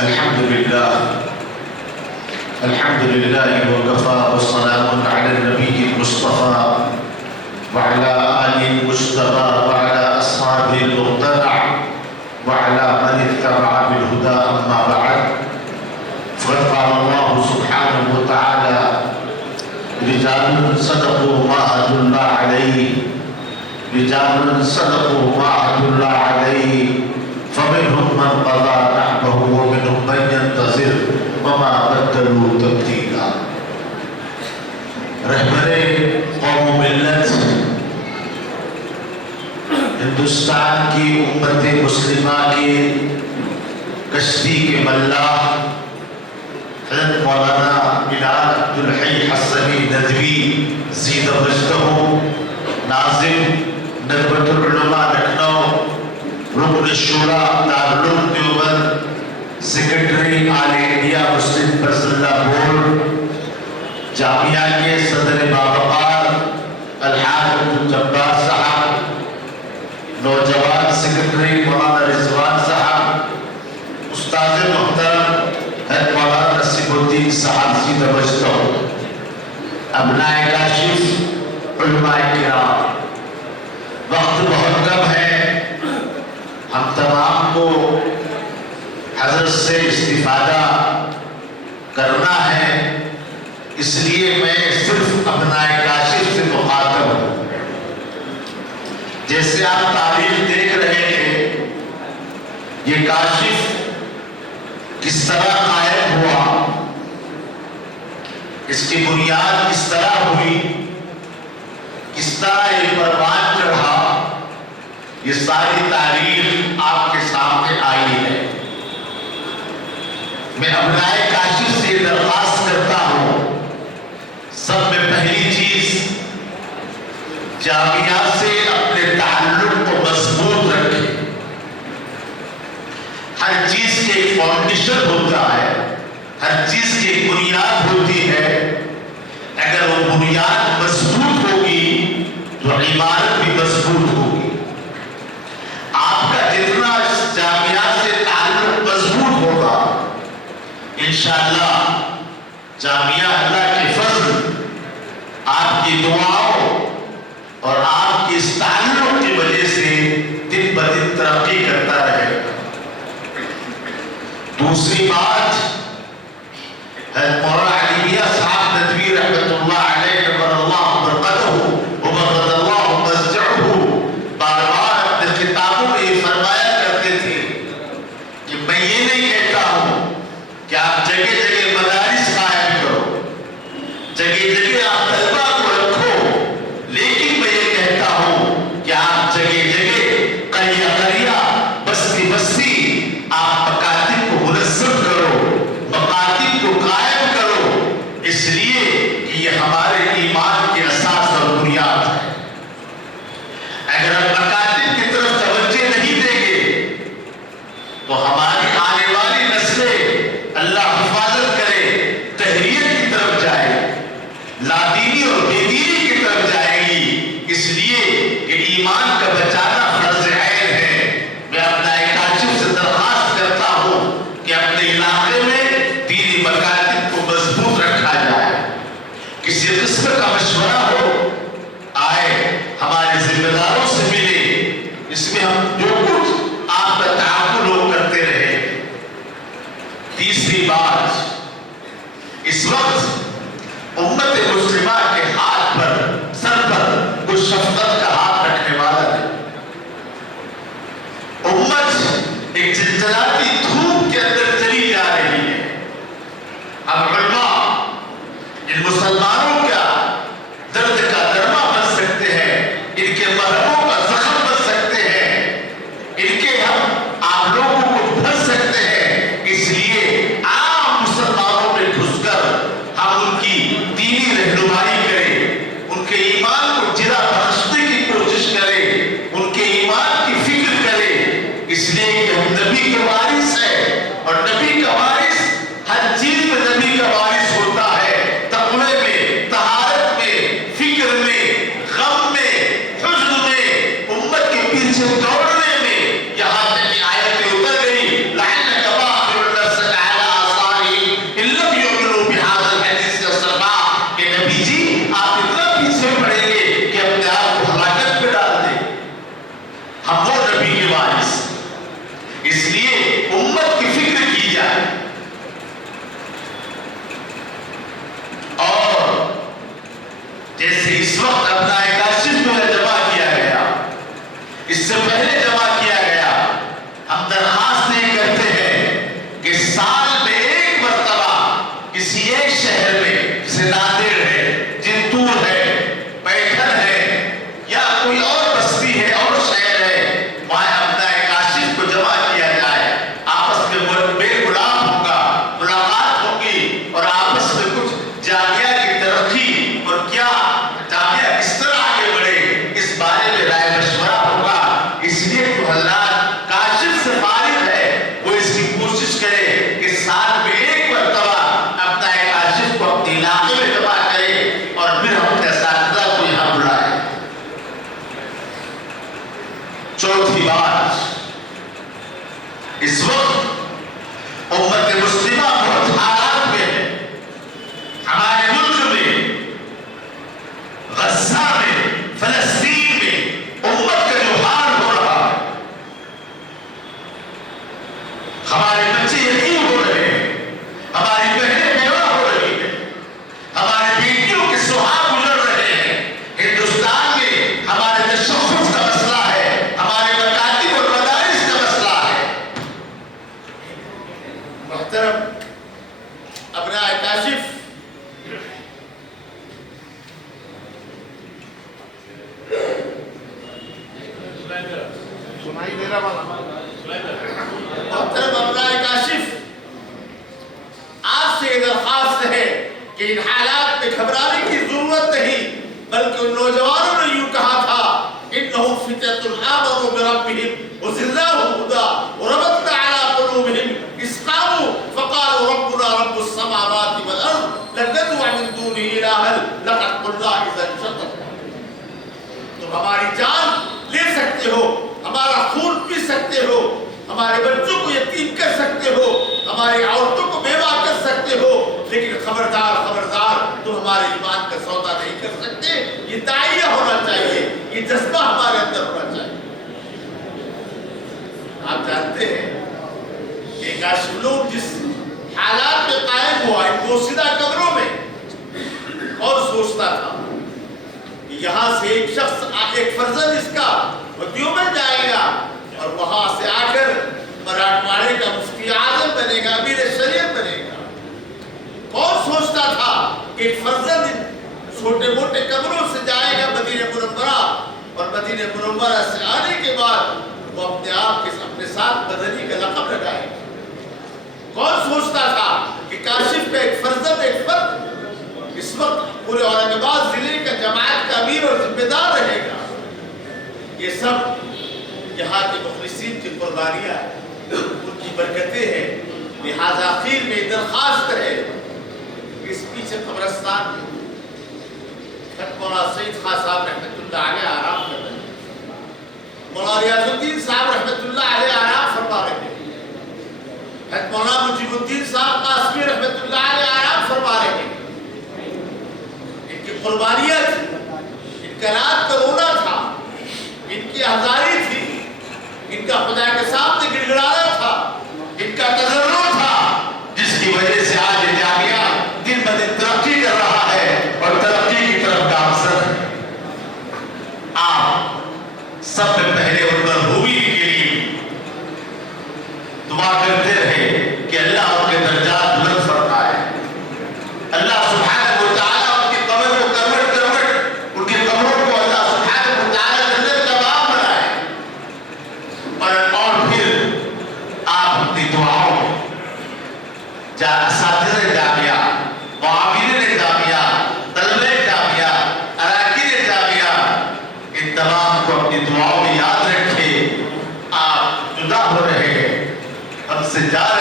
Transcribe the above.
الحمد لله وكفى والسلام على النبي المصطفى وعلى آله المجتبى وعلى أصحابه المقتنع وعلى من اتبع بالهدى أما بعد فقد قال الله سبحانه وتعالى رجال صدقوا ما عهد الله عليه فمنهم من قضى نحبه ومنهم من ينتظر وما بدلوا تبديلا. رہبر قوم و ملت ہندوستان کی امت مسلمہ کی کشتی کے ملاح حضرت مولانا بلال عبدالحی حسنی ندوی زید وجدہ ناظم ندوۃ العلماء لکھنؤ، رکن شورا دارالعلوم دیوبند، سیکرٹری آل انڈیا مسلم پرسنل بورڈ، جامعہ کے صدر باوقار الحاج عبدالجبار صاحب، نوجوان سیکرٹری مولانا رضوان صاحب، استاد محترم حضرت مولانا نصیب الدین صاحب زید وجدہ، ابناء کاشف، علماء کرام، وقت بہت کم ہے، ہم تمام کو حضرت سے استفادہ کرنا ہے، اس لیے میں صرف ابناء کاشف سے مخاطب ہوں۔ جیسے آپ تاریخ دیکھ رہے تھے، یہ کاشف کس طرح قائم ہوا، اس کی بنیاد کس طرح ہوئی، کس طرح یہ پروان چڑھا، یہ ساری تاریخ آپ کے سامنے آئی ہے۔ میں ابناء کاشف سے درخواست کرتا ہوں، سب میں پہلی چیز جامعہ سے اپنے تعلق کو مضبوط رکھیں۔ ہر چیز کی ایک فاؤنڈیشن ہوتا ہے، ہر چیز کی ایک بنیاد ہوتی ہے، اگر وہ بنیاد مضبوط ہوگی تو عمارت بھی مضبوط ہوگی۔ آپ کا جتنا اس جامعہ سے تعلق مضبوط ہوگا، انشاءاللہ جامعہ اللہ کے فضل، آپ کی دعاؤں اور آپ کی اس تعلق کی وجہ سے دن بدن ترقی کرتا رہے گا۔ دوسری بات، حضرت مولانا علی میاں صاحب ندوی رحمۃ اللہ علیہ نور اللہ برکتہ وبرد اللہ مسجعہ بار بار اپنے خطابوں میں یہ فرمایا کرتے تھے کہ میں یہ نہیں کہتا ہوں کہ آپ جگہ جگہ مدارس قائم کرو، جگہ جگہ آپ طلبہ کو رکھو، لیکن میں یہ کہتا ہوں کہ آپ جگہ جگہ قریہ قریہ بستی بستی آپ مکاتب کو منظم کرو، مکاتب کو قائم کرو، اس لیے کہ یہ ہمارے ایمان کے اساس اور بنیاد ہے۔ اگر ہم مکاتب کی طرف توجہ نہیں دیں گے تو ہماری آنے والی نسلیں، اللہ حفاظت کرے، تحریت کی طرف جائے، لادینی اور بے دینی کی طرف جائے گی، اس لیے کہ ایمان کا بچانا فرض عین ہے۔ میں اپنا کاشف سے درخواست کرتا ہوں کہ اپنے علاقے میں دینی مکاتب کو مضبوط رکھا جائے۔ کسی قسم کا مشورہ ہو، آئے ہمارے ذمہ داروں سے ملے، اس میں ہم جو کچھ آپ کا تعاون ہو کرتے رہے۔ تیسری بات، اس وقت امت مسلمہ کے ہاتھ پر، سر پر کچھ شفقت کا ہاتھ رکھنے والا ہے۔ امت ایک زلزلاتی دھوپ کے اندر چلی جا رہی ہے۔ اب علماء ان مسلمانوں کا درد کا درما بن سکتے ہیں، ان کے مرہموں کا زخم بن سکتے ہیں، ان کے ہم آپ لوگوں کو بھر سکتے ہیں، اس لیے عام مسلمانوں میں گھس کر ہم ان کی دینی رہنمائی کریں، ان کے ایمان کو جلا بخشنے کی محترم ابناء کاشف، سنائی دے رہا محترم ابناء کاشف، آپ سے یہ درخواست ہے کہ ان حالات میں گھبرانے کی ضرورت نہیں، بلکہ ان نوجوانوں نے یوں کہا تھا انہم فتیۃ آمنوا بربہم وزدناہم ہدی وربطنا علی قلوبہم اذ قاموا فقالوا ربنا رب السماوات والارض لن ندعو من دونہ الہا لقد قلنا اذا شططا۔ تم ہماری جان لے سکتے ہو، ہمارا خون پی سکتے ہو، ہمارے بچوں کو یتیم کر سکتے ہو، ہماری عورتوں کو بیوہ کر سکتے ہو، لیکن خبردار خبردار تم ہمارے ایمان کا سودا نہیں کر سکتے۔ یہ داعیہ ہونا چاہیے، یہ جذبہ ہمارے اندر ہونا چاہیے۔ آپ جانتے ہیں کہ کاشف لوگ جس حالات میں قائم ہوا ان بوسیدہ قبروں میں، اور سوچتا تھا کہ یہاں سے ایک شخص ایک فرزند اس کا دیوبند جائے گا اور وہاں سے آ کر مراٹھواڑے کا مفتی اعظم بنے گا، امیر شریعت بنے گا۔ کون سوچتا تھا کہ ایک فرزند چھوٹے موٹے قبروں سے جائے گا مدینہ منورہ، اور مدینہ منورہ سے آنے کے بعد وہ اپنے آپ کے اپنے ساتھ مدنی کا لقب لگائے گا۔ کون سوچتا تھا کہ کاشف کا ایک فرزند، ایک فرد اس وقت پورے اورنگ آباد ضلع کا جماعت کا امیر اور ذمہ دار رہے گا۔ یہ سب یہاں کے مخلصین کی قربانیاں ہیں، ان کی برکتیں ہیں۔ لہذا آخر میں درخواست ہے کہ اس پیچھے قبرستان میں مولانا سید خان صاحب رحمۃ اللہ علیہ آرام کر رہے ہیں، مولانا ریاض الدین صاحب رحمۃ اللہ علیہ آرام فرما رہے ہیں، مولانا مجیب الدین صاحب قاسمی رحمۃ اللہ علیہ آرام فرما رہے ہیں۔ ان کی قربانیاں تھی، ان کا رات کا رونا تھا، ان کی ہزاری تھی، ان کا خدا کے سامنے گڑگڑانا تھا، ان کا تضرع تھا، جس کی وجہ سے آج یہ جامعہ دن بدن ترقی کر رہا ہے اور ترقی کی طرف گامزن ہے۔ آپ سب سے پہلے ان مرحومین کے لیے دعا کرتے رہے کہ اللہ ان کے درجات بلند فرمائے، اللہ سبحانہ و تعالیٰ ان کی قبر کو کروٹ کروٹ، ان کی قبروں کو اللہ سبحانہ و تعالیٰ جنت کا باغ بنائے، اور پھر آپ اپنی دعاؤں میں اساتذہ جامعہ، معاونین جامعہ، طلبہ جامعہ، اراکین جامعہ، ان تمام کو اپنی دعاؤں میں یاد رکھے۔ آپ جدا ہو رہے ہیں، ہم سے جا رہے